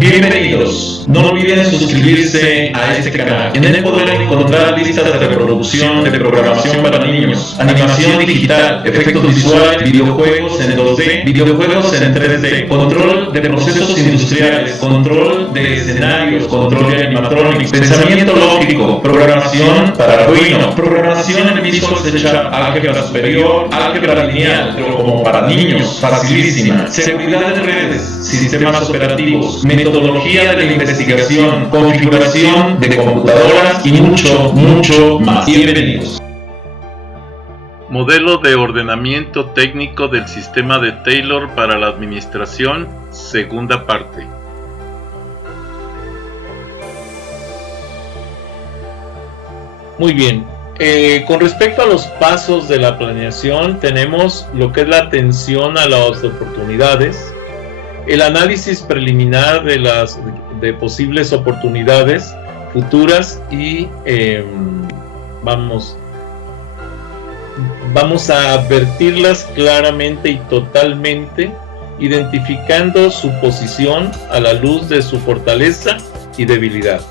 Bienvenidos. No olviden suscribirse a este canal. En él podrán encontrar listas de reproducción de programación para niños, animación digital, efectos visuales, videojuegos en 2D, videojuegos en 3D, control de procesos industriales, control de escenarios, control de animatronics, pensamiento lógico, programación para Arduino, programación en Visual C#, álgebra superior, álgebra lineal, pero como para niños, facilísima, seguridad de redes, sistemas operativos, metodología de la investigación, configuración de computadoras y mucho más. Bienvenidos. Modelo de ordenamiento técnico del sistema de Taylor para la administración, segunda parte. Muy bien. Con respecto a los pasos de la planeación, tenemos lo que es la atención a las oportunidades, el análisis preliminar de posibles oportunidades futuras y vamos a advertirlas claramente y totalmente, identificando su posición a la luz de su fortaleza y debilidad.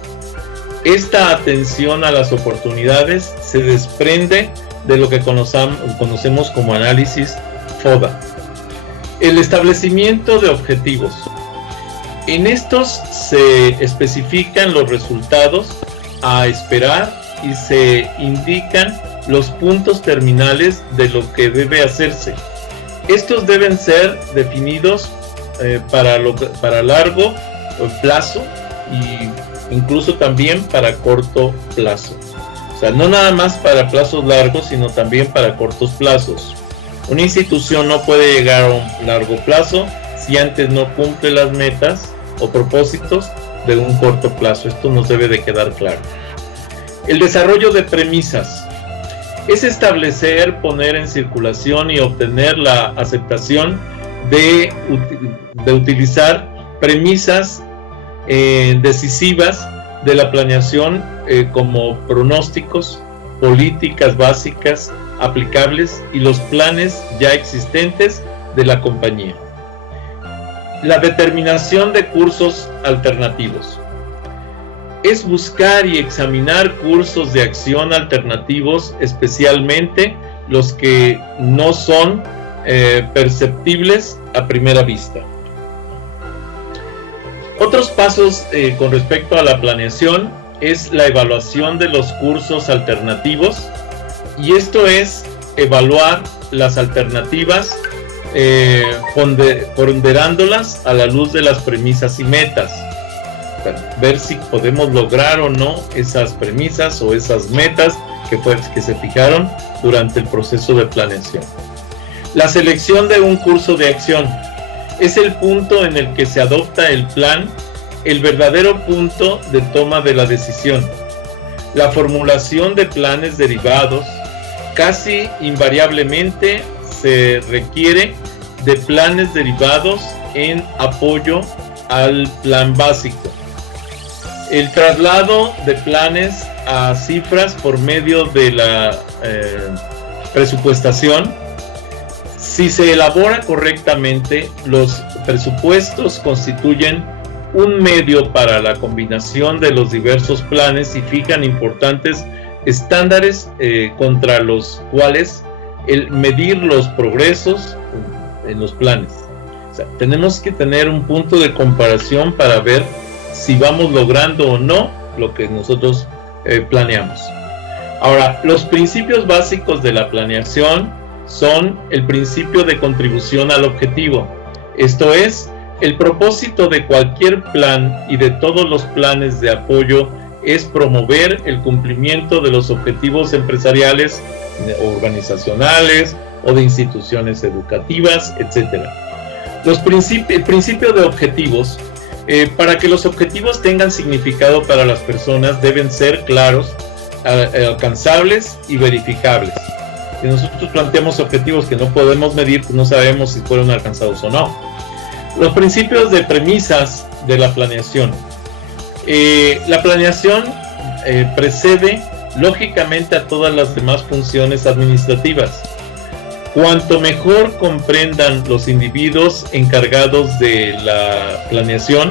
Esta atención a las oportunidades se desprende de lo que conocemos como análisis FODA. El establecimiento de objetivos. En estos se especifican los resultados a esperar y se indican los puntos terminales de lo que debe hacerse. Estos deben ser definidos para largo plazo y incluso también para corto plazo. O sea, no nada más para plazos largos, sino también para cortos plazos. Una institución no puede llegar a un largo plazo si antes no cumple las metas o propósitos de un corto plazo. Esto nos debe de quedar claro. El desarrollo de premisas es establecer, poner en circulación y obtener la aceptación de utilizar premisas decisivas de la planeación como pronósticos, políticas básicas aplicables y los planes ya existentes de la compañía. La determinación de cursos alternativos es buscar y examinar cursos de acción alternativos, especialmente los que no son perceptibles a primera vista. Otros pasos con respecto a la planeación es la evaluación de los cursos alternativos, y esto es evaluar las alternativas ponderándolas a la luz de las premisas y metas, ver si podemos lograr o no esas premisas o esas metas que se fijaron durante el proceso de planeación. La selección de un curso de acción es el punto en el que se adopta el plan, el verdadero punto de toma de la decisión. La formulación de planes derivados casi invariablemente se requiere de planes derivados en apoyo al plan básico. El traslado de planes a cifras por medio de la presupuestación. Si se elabora correctamente, los presupuestos constituyen un medio para la combinación de los diversos planes y fijan importantes estándares contra los cuales el medir los progresos en los planes. O sea, tenemos que tener un punto de comparación para ver si vamos logrando o no lo que nosotros planeamos. Ahora, los principios básicos de la planeación son el principio de contribución al objetivo. Esto es, el propósito de cualquier plan y de todos los planes de apoyo es promover el cumplimiento de los objetivos empresariales, organizacionales o de instituciones educativas, etc. El principio de objetivos. Para que los objetivos tengan significado para las personas, deben ser claros, alcanzables y verificables. Si nosotros planteamos objetivos que no podemos medir, pues no sabemos si fueron alcanzados o no. Los principios de premisas de la planeación. La planeación precede lógicamente a todas las demás funciones administrativas. Cuanto mejor comprendan los individuos encargados de la planeación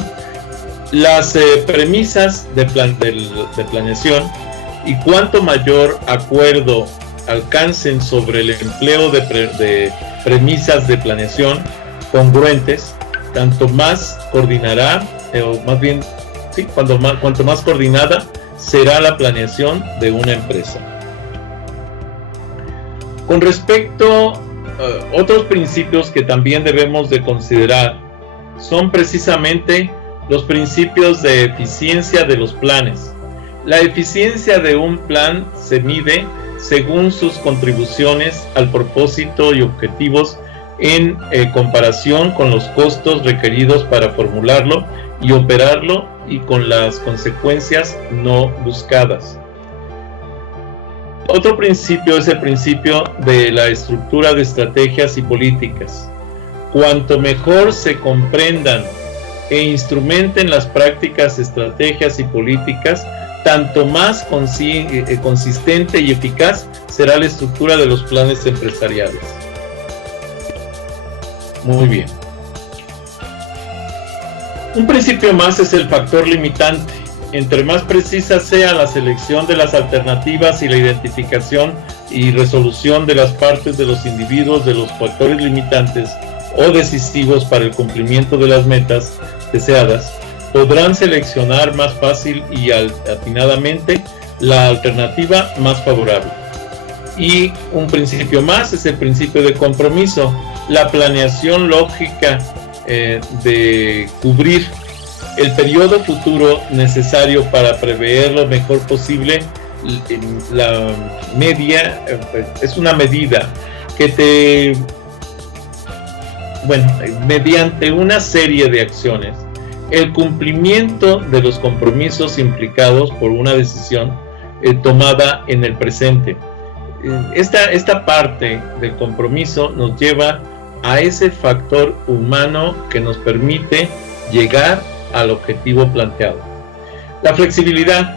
Las premisas de planeación, y cuanto mayor acuerdo alcancen sobre el empleo de premisas de planeación congruentes, tanto más coordinará, o más bien, sí, cuanto más coordinada será la planeación de una empresa. Con respecto a otros principios que también debemos de considerar, son precisamente los principios de eficiencia de los planes. La eficiencia de un plan se mide según sus contribuciones al propósito y objetivos en comparación con los costos requeridos para formularlo y operarlo, y con las consecuencias no buscadas. Otro principio es el principio de la estructura de estrategias y políticas. Cuanto mejor se comprendan e instrumenten las prácticas, estrategias y políticas, tanto más consistente y eficaz será la estructura de los planes empresariales. Muy bien. Un principio más es el factor limitante. Entre más precisa sea la selección de las alternativas y la identificación y resolución de las partes de los individuos de los factores limitantes o decisivos para el cumplimiento de las metas deseadas, podrán seleccionar más fácil y atinadamente la alternativa más favorable. Y un principio más es el principio de compromiso. La planeación lógica de cubrir el periodo futuro necesario para prever lo mejor posible. La media es una medida que mediante una serie de acciones, el cumplimiento de los compromisos implicados por una decisión tomada en el presente. Esta parte del compromiso nos lleva a ese factor humano que nos permite llegar al objetivo planteado. La flexibilidad.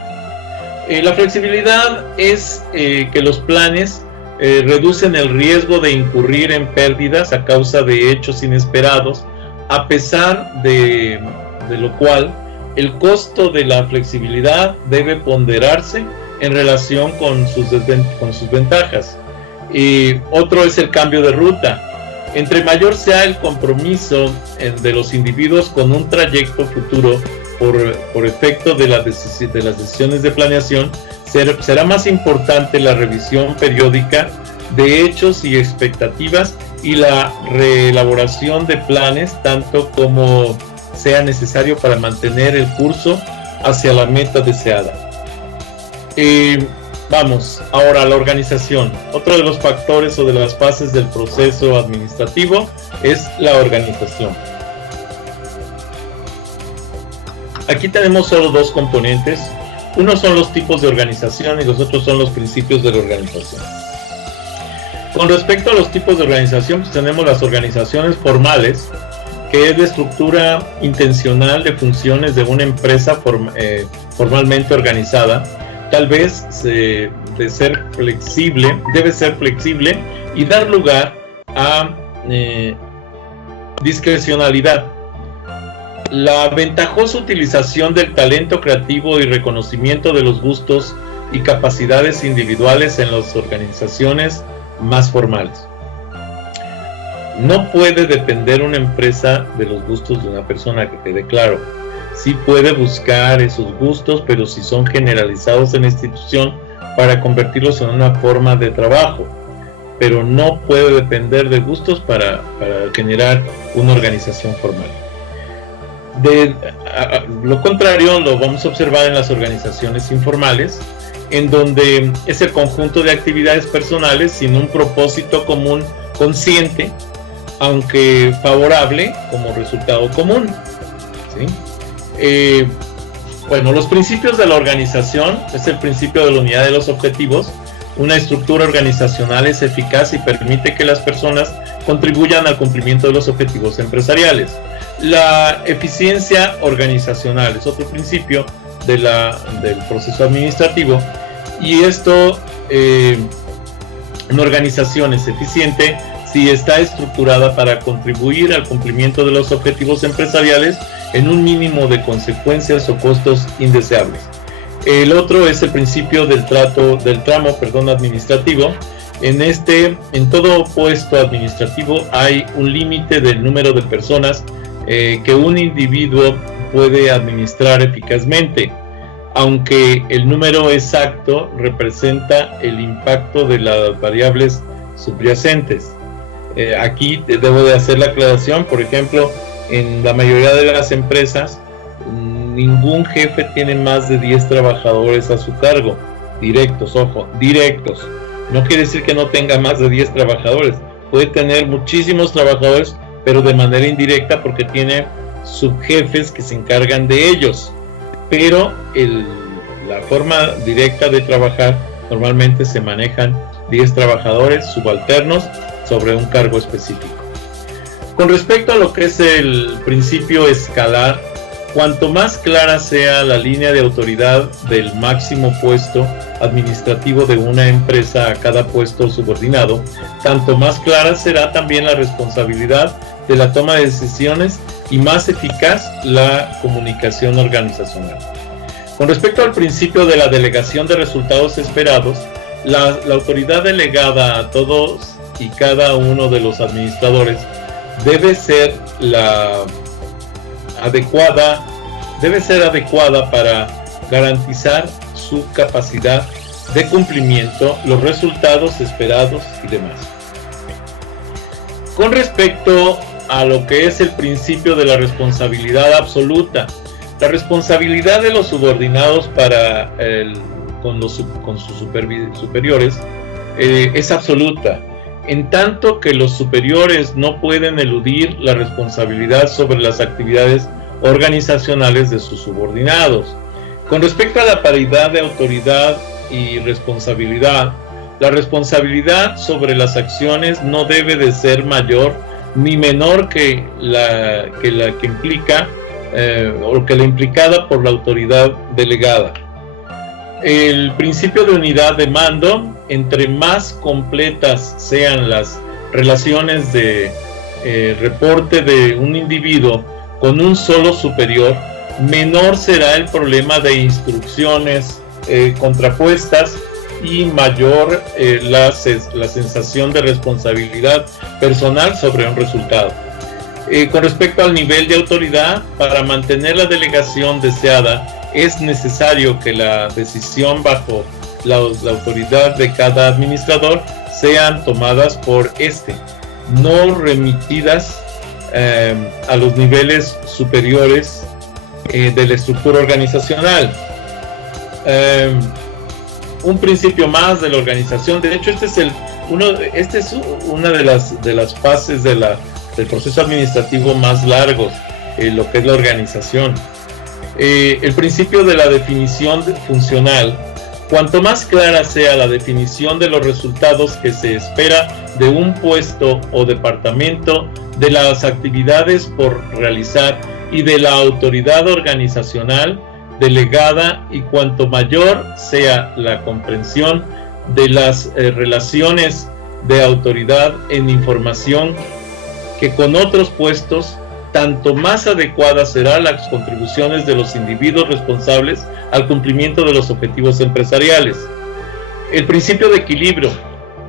La flexibilidad es que los planes reducen el riesgo de incurrir en pérdidas a causa de hechos inesperados, a pesar de lo cual el costo de la flexibilidad debe ponderarse en relación con sus ventajas. Otro es el cambio de ruta. Entre mayor sea el compromiso de los individuos con un trayecto futuro por efecto de las decisiones de planeación, será más importante la revisión periódica de hechos y expectativas y la reelaboración de planes, tanto como sea necesario para mantener el curso hacia la meta deseada. Vamos ahora a la organización. Otro de los factores o de las fases del proceso administrativo es la organización. Aquí tenemos solo dos componentes. Uno son los tipos de organización y los otros son los principios de la organización. Con respecto a los tipos de organización, pues tenemos las organizaciones formales, que es la estructura intencional de funciones de una empresa formalmente organizada. Tal vez debe ser flexible y dar lugar a discrecionalidad. La ventajosa utilización del talento creativo y reconocimiento de los gustos y capacidades individuales en las organizaciones más formales. No puede depender una empresa de los gustos de una persona, que quede claro. Sí puede buscar esos gustos, pero si son generalizados en la institución para convertirlos en una forma de trabajo. Pero no puede depender de gustos para generar una organización formal. Lo contrario lo vamos a observar en las organizaciones informales, en donde es el conjunto de actividades personales sin un propósito común consciente, aunque favorable como resultado común, ¿sí? Los principios de la organización es el principio de la unidad de los objetivos. Una estructura organizacional es eficaz y permite que las personas contribuyan al cumplimiento de los objetivos empresariales. La eficiencia organizacional es otro principio del proceso administrativo, y esto, una organización es eficiente si está estructurada para contribuir al cumplimiento de los objetivos empresariales en un mínimo de consecuencias o costos indeseables. El otro es el principio del tramo administrativo. En todo puesto administrativo hay un límite del número de personas que un individuo puede administrar eficazmente, aunque el número exacto representa el impacto de las variables subyacentes. Aquí debo de hacer la aclaración, por ejemplo, en la mayoría de las empresas, ningún jefe tiene más de 10 trabajadores a su cargo, directos, ojo, directos. No quiere decir que no tenga más de 10 trabajadores, puede tener muchísimos trabajadores, pero de manera indirecta porque tiene subjefes que se encargan de ellos. Pero la forma directa de trabajar, normalmente se manejan 10 trabajadores subalternos sobre un cargo específico. Con respecto a lo que es el principio escalar, cuanto más clara sea la línea de autoridad del máximo puesto administrativo de una empresa a cada puesto subordinado, tanto más clara será también la responsabilidad de la toma de decisiones y más eficaz la comunicación organizacional. Con respecto al principio de la delegación de resultados esperados, la autoridad delegada a todos y cada uno de los administradores debe ser adecuada para garantizar su capacidad de cumplimiento, los resultados esperados y demás. Con respecto a lo que es el principio de la responsabilidad absoluta, la responsabilidad de los subordinados con sus superiores es absoluta, en tanto que los superiores no pueden eludir la responsabilidad sobre las actividades organizacionales de sus subordinados. Con respecto a la paridad de autoridad y responsabilidad, la responsabilidad sobre las acciones no debe de ser mayor ni menor que la implicada por la autoridad delegada. El principio de unidad de mando, entre más completas sean las relaciones de reporte de un individuo con un solo superior, menor será el problema de instrucciones contrapuestas y mayor la sensación de responsabilidad personal sobre un resultado. Con respecto al nivel de autoridad, para mantener la delegación deseada, es necesario que la decisión bajo la autoridad de cada administrador sean tomadas por no remitidas a los niveles superiores de la estructura organizacional. Un principio más de la organización, de hecho esta es una de las fases del proceso administrativo más largos, lo que es la organización. El principio de la definición funcional, cuanto más clara sea la definición de los resultados que se espera de un puesto o departamento, de las actividades por realizar y de la autoridad organizacional delegada, y cuanto mayor sea la comprensión de las relaciones de autoridad en información que con otros puestos, tanto más adecuadas serán las contribuciones de los individuos responsables al cumplimiento de los objetivos empresariales. El principio de equilibrio.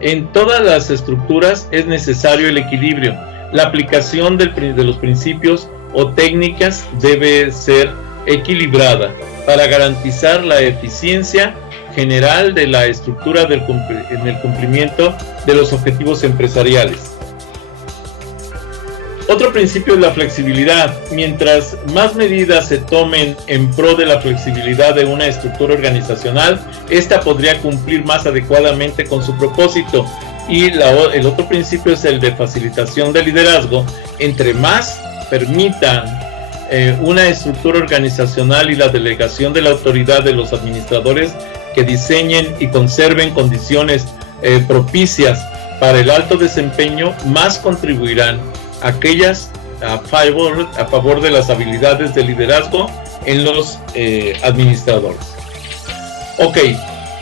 En todas las estructuras es necesario el equilibrio. La aplicación de los principios o técnicas debe ser equilibrada para garantizar la eficiencia general de la estructura en el cumplimiento de los objetivos empresariales. Otro principio es la flexibilidad. Mientras más medidas se tomen en pro de la flexibilidad de una estructura organizacional, esta podría cumplir más adecuadamente con su propósito. Y el otro principio es el de facilitación de liderazgo. Entre más permitan una estructura organizacional y la delegación de la autoridad de los administradores que diseñen y conserven condiciones propicias para el alto desempeño, más contribuirán aquellas a favor de las habilidades de liderazgo en los administradores. Ok,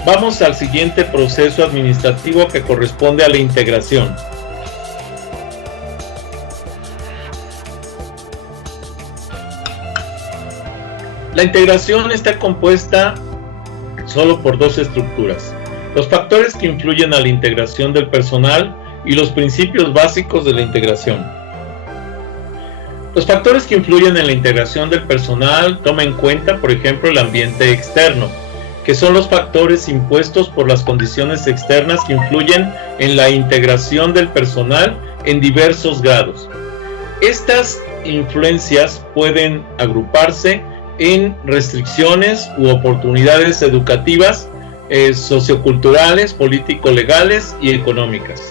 vamos al siguiente proceso administrativo que corresponde a la integración. La integración está compuesta solo por dos estructuras: los factores que influyen a la integración del personal y los principios básicos de la integración. Los factores que influyen en la integración del personal toman en cuenta, por ejemplo, el ambiente externo, que son los factores impuestos por las condiciones externas que influyen en la integración del personal en diversos grados. Estas influencias pueden agruparse en restricciones u oportunidades educativas, socioculturales, político-legales y económicas.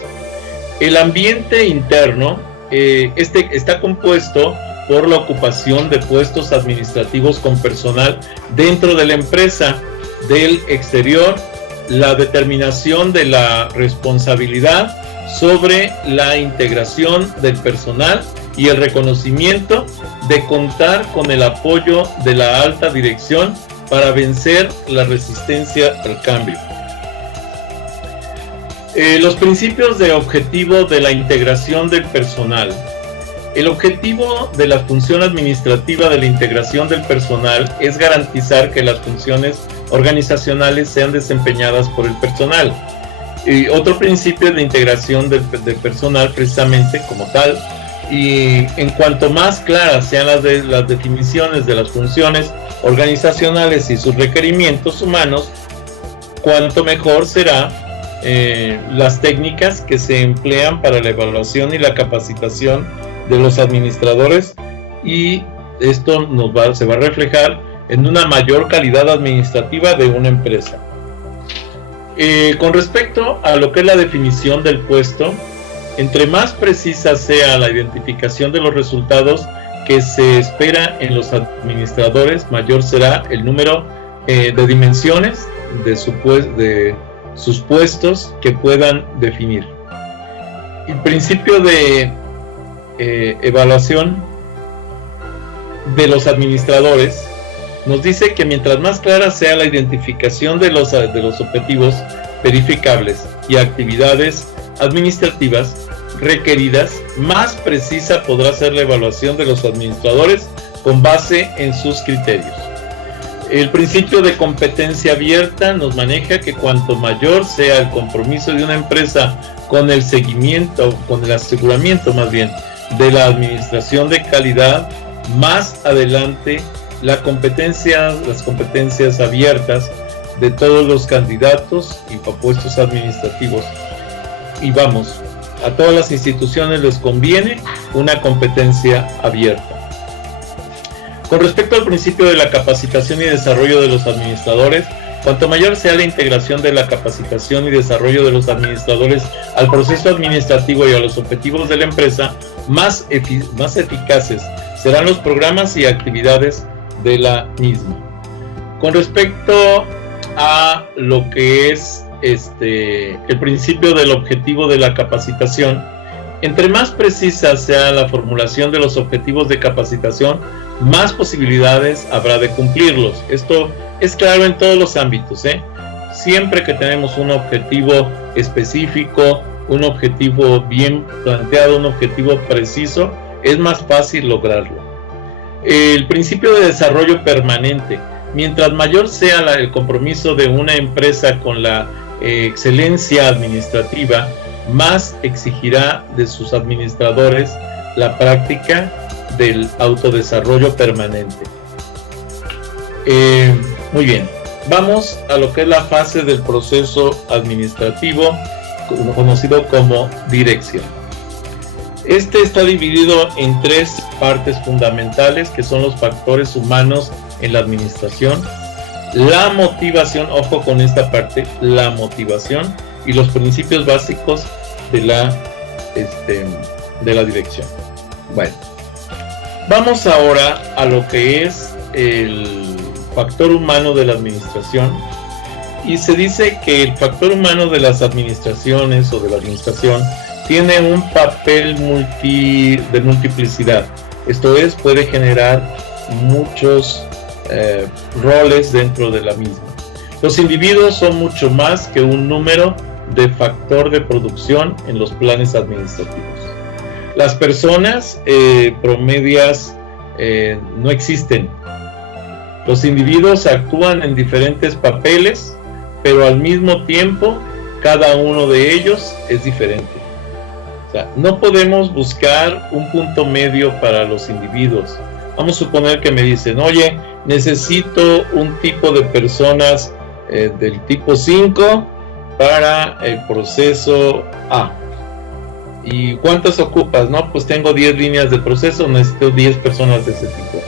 El ambiente interno está compuesto por la ocupación de puestos administrativos con personal dentro de la empresa, del exterior, la determinación de la responsabilidad sobre la integración del personal y el reconocimiento de contar con el apoyo de la alta dirección para vencer la resistencia al cambio. Los principios de objetivo de la integración del personal. El objetivo de la función administrativa de la integración del personal es garantizar que las funciones organizacionales sean desempeñadas por el personal. Y otro principio de integración del personal, precisamente como tal, y en cuanto más claras sean las definiciones de las funciones organizacionales y sus requerimientos humanos, cuanto mejor será las técnicas que se emplean para la evaluación y la capacitación de los administradores, y esto se va a reflejar en una mayor calidad administrativa de una empresa. Con respecto a lo que es la definición del puesto, entre más precisa sea la identificación de los resultados que se espera en los administradores, mayor será el número de dimensiones de sus puestos que puedan definir. El principio de evaluación de los administradores nos dice que mientras más clara sea la identificación de los objetivos verificables y actividades administrativas requeridas, más precisa podrá ser la evaluación de los administradores con base en sus criterios. El principio de competencia abierta nos maneja que cuanto mayor sea el compromiso de una empresa con el seguimiento, con el aseguramiento más bien, de la administración de calidad, más adelante las competencias abiertas de todos los candidatos y puestos administrativos. Y vamos, a todas las instituciones les conviene una competencia abierta. Con respecto al principio de la capacitación y desarrollo de los administradores, cuanto mayor sea la integración de la capacitación y desarrollo de los administradores al proceso administrativo y a los objetivos de la empresa, más eficaces serán los programas y actividades de la misma. Con respecto a lo que es el principio del objetivo de la capacitación, entre más precisa sea la formulación de los objetivos de capacitación, más posibilidades habrá de cumplirlos. Esto es claro en todos los ámbitos, Siempre que tenemos un objetivo específico, un objetivo bien planteado, un objetivo preciso, es más fácil lograrlo. El principio de desarrollo permanente. Mientras mayor sea el compromiso de una empresa con la excelencia administrativa, más exigirá de sus administradores la práctica del autodesarrollo permanente. Muy bien, vamos a lo que es la fase del proceso administrativo, conocido como dirección. Este está dividido en tres partes fundamentales, que son los factores humanos en la administración, la motivación, ojo con esta parte, la motivación, y los principios básicos de la dirección. Bueno, vamos ahora a lo que es el factor humano de la administración, y se dice que el factor humano de las administraciones o de la administración tiene un papel de multiplicidad. Esto es, puede generar muchos roles dentro de la misma. Los individuos son mucho más que un número de factor de producción en los planes administrativos. Las personas promedias no existen. Los individuos actúan en diferentes papeles, pero al mismo tiempo cada uno de ellos es diferente. O sea, no podemos buscar un punto medio para los individuos. Vamos a suponer que me dicen, oye, necesito un tipo de personas del tipo 5 para el proceso A. ¿Y cuántas ocupas? No, pues tengo 10 líneas de proceso, necesito 10 personas de ese tipo.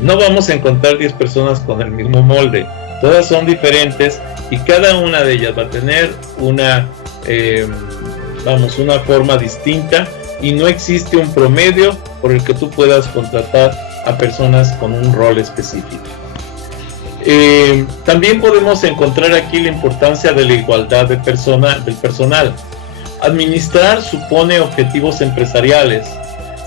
No vamos a encontrar 10 personas con el mismo molde. Todas son diferentes y cada una de ellas va a tener una forma distinta, y no existe un promedio por el que tú puedas contratar a personas con un rol específico. También podemos encontrar aquí la importancia de la igualdad del personal. Administrar supone objetivos empresariales.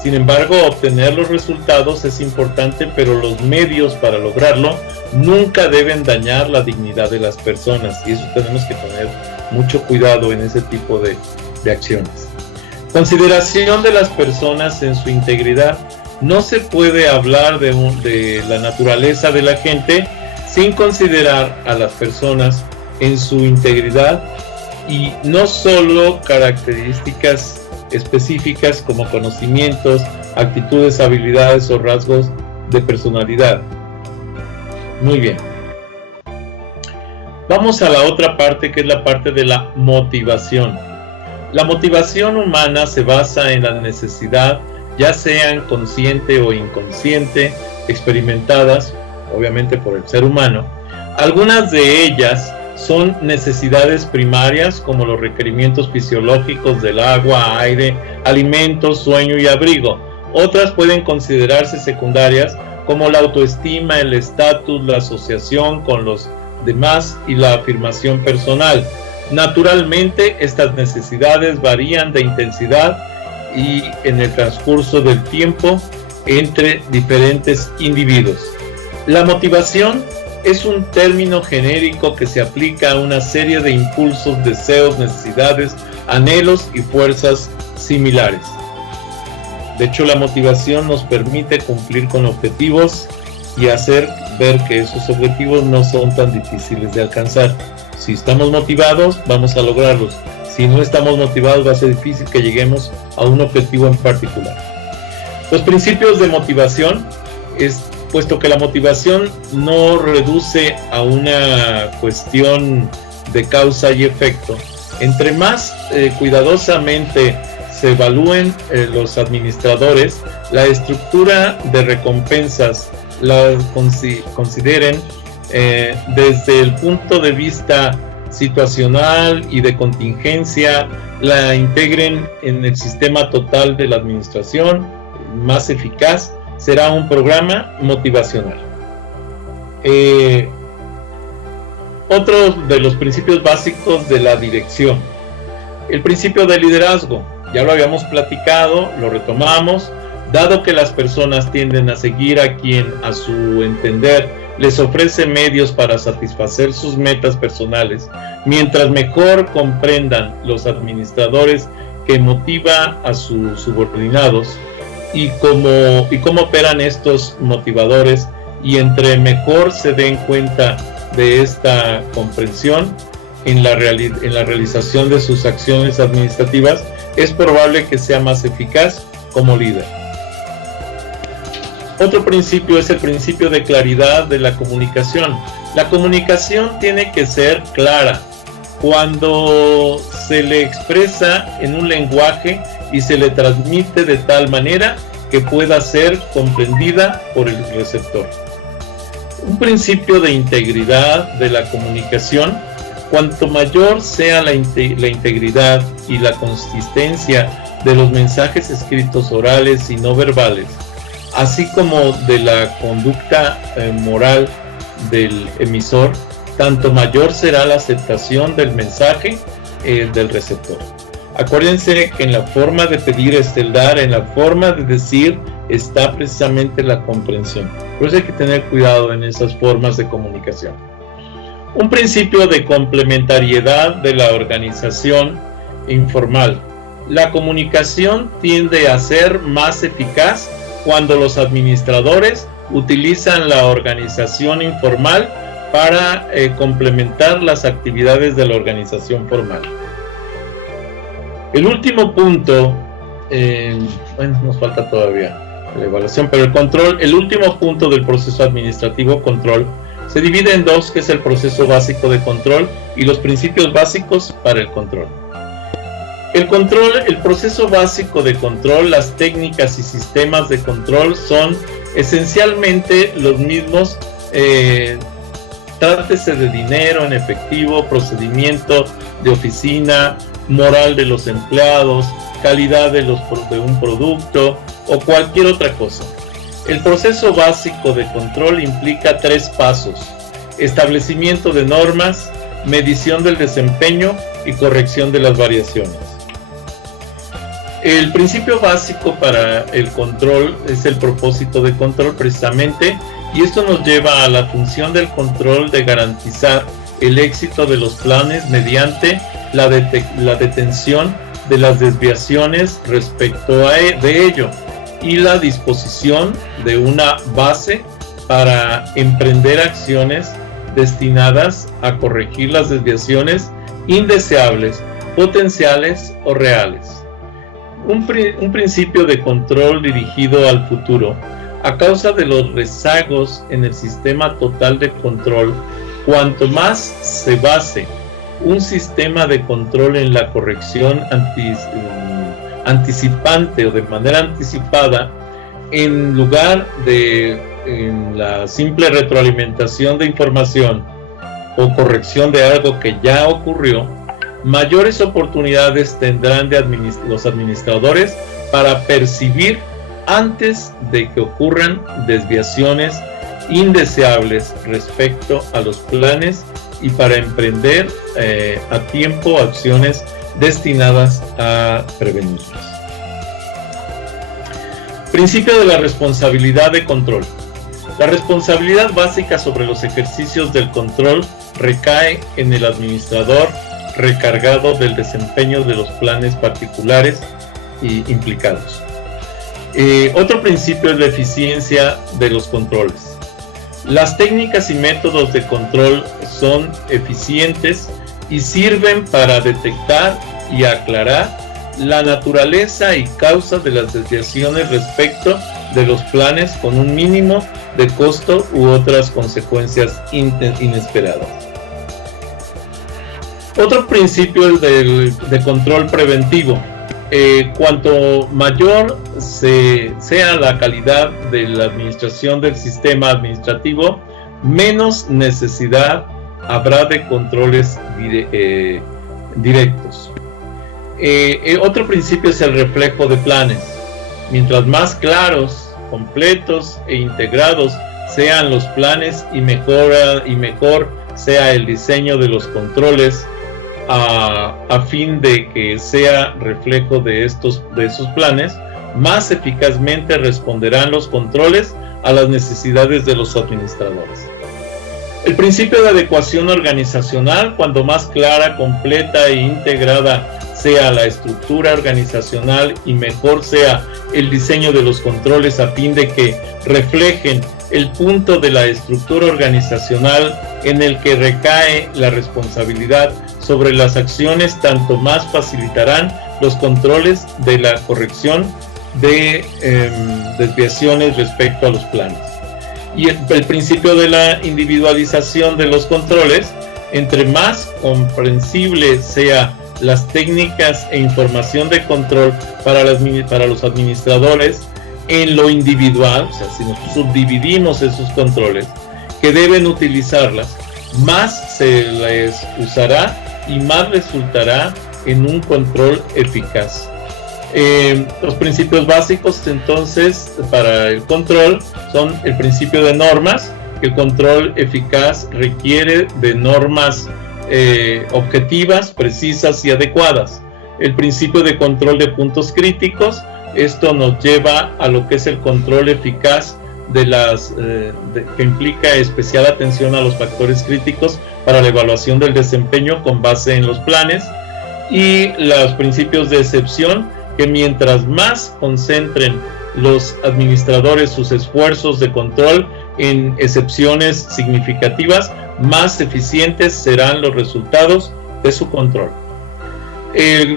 Sin embargo, obtener los resultados es importante, pero los medios para lograrlo nunca deben dañar la dignidad de las personas, y eso tenemos que tener mucho cuidado en ese tipo de acciones. Consideración de las personas en su integridad. No se puede hablar de la naturaleza de la gente sin considerar a las personas en su integridad, y no solo características específicas como conocimientos, actitudes, habilidades o rasgos de personalidad. Muy bien. Vamos a la otra parte, que es la parte de la motivación. La motivación humana se basa en la necesidad, ya sean consciente o inconsciente, experimentadas, obviamente por el ser humano. Algunas de ellas son necesidades primarias, como los requerimientos fisiológicos del agua, aire, alimentos, sueño y abrigo. Otras pueden considerarse secundarias, como la autoestima, el estatus, la asociación con los demás y la afirmación personal. Naturalmente, estas necesidades varían de intensidad y en el transcurso del tiempo entre diferentes individuos. La motivación es un término genérico que se aplica a una serie de impulsos, deseos, necesidades, anhelos y fuerzas similares. De hecho, la motivación nos permite cumplir con objetivos y hacer ver que esos objetivos no son tan difíciles de alcanzar. Si estamos motivados, vamos a lograrlos. Si no estamos motivados, va a ser difícil que lleguemos a un objetivo en particular. Los principios de motivación, puesto que la motivación no reduce a una cuestión de causa y efecto, entre más cuidadosamente se evalúen los administradores, la estructura de recompensas la consideren desde el punto de vista situacional y de contingencia, la integren en el sistema total de la administración, más eficaz será un programa motivacional. Otro de los principios básicos de la dirección, el principio de liderazgo, ya lo habíamos platicado, lo retomamos. Dado que las personas tienden a seguir a quien, a su entender, les ofrece medios para satisfacer sus metas personales, mientras mejor comprendan los administradores que motiva a sus subordinados y cómo operan estos motivadores, y entre mejor se den cuenta de esta comprensión en la realización de sus acciones administrativas, es probable que sea más eficaz como líder. Otro principio es el principio de claridad de la comunicación. La comunicación tiene que ser clara cuando se le expresa en un lenguaje y se le transmite de tal manera que pueda ser comprendida por el receptor. Un principio de integridad de la comunicación: cuanto mayor sea la integridad y la consistencia de los mensajes escritos, orales y no verbales, así como de la conducta moral del emisor, tanto mayor será la aceptación del mensaje del receptor. Acuérdense que en la forma de pedir está el dar, en la forma de decir está precisamente la comprensión. Por eso hay que tener cuidado en esas formas de comunicación. Un principio de complementariedad de la organización informal. La comunicación tiende a ser más eficaz cuando los administradores utilizan la organización informal para complementar las actividades de la organización formal. El último punto, bueno, nos falta todavía la evaluación, pero el control, el último punto del proceso administrativo control, se divide en dos, que es el proceso básico de control y los principios básicos para el control. El control, el proceso básico de control, las técnicas y sistemas de control son esencialmente los mismos. Trátese de dinero en efectivo, procedimiento de oficina, moral de los empleados, calidad de un producto o cualquier otra cosa. El proceso básico de control implica 3 pasos: establecimiento de normas, medición del desempeño y corrección de las variaciones. El principio básico para el control es el propósito de control precisamente, y esto nos lleva a la función del control de garantizar el éxito de los planes mediante la detención de las desviaciones respecto de ello y la disposición de una base para emprender acciones destinadas a corregir las desviaciones indeseables, potenciales o reales. Un principio de control dirigido al futuro. A causa de los rezagos en el sistema total de control, cuanto más se base un sistema de control en la corrección anticipante o de manera anticipada, en lugar de en la simple retroalimentación de información o corrección de algo que ya ocurrió, mayores oportunidades tendrán los administradores para percibir antes de que ocurran desviaciones indeseables respecto a los planes y para emprender a tiempo acciones destinadas a prevenirlas. Principio de la responsabilidad de control. La responsabilidad básica sobre los ejercicios del control recae en el administrador recargado del desempeño de los planes particulares y implicados. Otro principio es la eficiencia de los controles. Las técnicas y métodos de control son eficientes y sirven para detectar y aclarar la naturaleza y causa de las desviaciones respecto de los planes con un mínimo de costo u otras consecuencias inesperadas. Otro principio es de control preventivo. Cuanto mayor sea la calidad de la administración del sistema administrativo, menos necesidad habrá de controles directos. Otro principio es el reflejo de planes. Mientras más claros, completos e integrados sean los planes y mejor sea el diseño de los controles, a fin de que sea reflejo de esos planes, más eficazmente responderán los controles a las necesidades de los administradores. El principio de adecuación organizacional: cuando más clara, completa e integrada sea la estructura organizacional y mejor sea el diseño de los controles a fin de que reflejen el punto de la estructura organizacional en el que recae la responsabilidad sobre las acciones, tanto más facilitarán los controles de la corrección de desviaciones respecto a los planes. Y el principio de la individualización de los controles: entre más comprensible sea las técnicas e información de control para los administradores en lo individual, o sea, si nos subdividimos esos controles que deben utilizarlas, más se les usará y más resultará en un control eficaz. Los principios básicos entonces para el control son el principio de normas. El control eficaz requiere de normas objetivas, precisas y adecuadas. El principio de control de puntos críticos: esto nos lleva a lo que es el control eficaz que implica especial atención a los factores críticos para la evaluación del desempeño con base en los planes. Y los principios de excepción, que mientras más concentren los administradores sus esfuerzos de control en excepciones significativas, más eficientes serán los resultados de su control.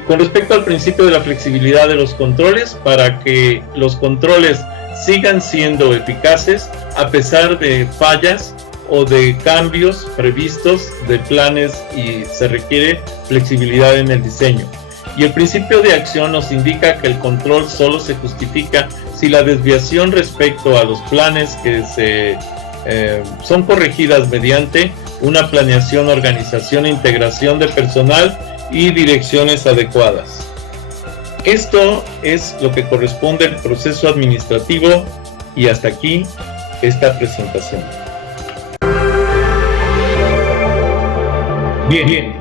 Con respecto al principio de la flexibilidad de los controles, para que los controles sigan siendo eficaces a pesar de fallas o de cambios previstos de planes, y se requiere flexibilidad en el diseño. Y el principio de acción nos indica que el control solo se justifica si la desviación respecto a los planes que son corregidas mediante una planeación, organización e integración de personal y direcciones adecuadas. Esto es lo que corresponde al proceso administrativo, y hasta aquí esta presentación. Bien,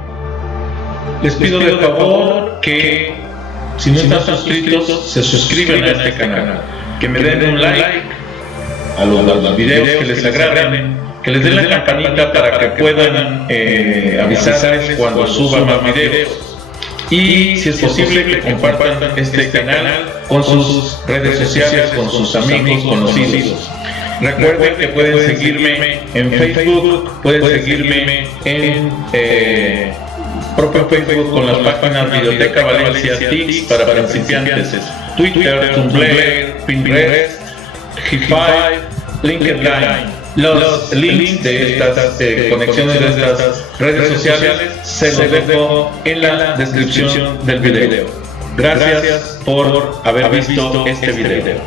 les pido de favor que, si no están suscritos, se suscriban a este canal, que me den un like a los videos que les agraden, que les den la campanita para que puedan avisarles cuando suba más videos, y si es posible que compartan este canal con sus redes sociales, con sus amigos, conocidos. Recuerden que pueden seguirme en Facebook, pueden seguirme en propio Facebook con las páginas Videoteca Valencia TICS para principiantes, Twitter, Tumblr, Pinterest, G5, LinkedIn. Los links de estas conexiones de estas redes sociales se los dejo en la descripción del video. Gracias por haber visto este video.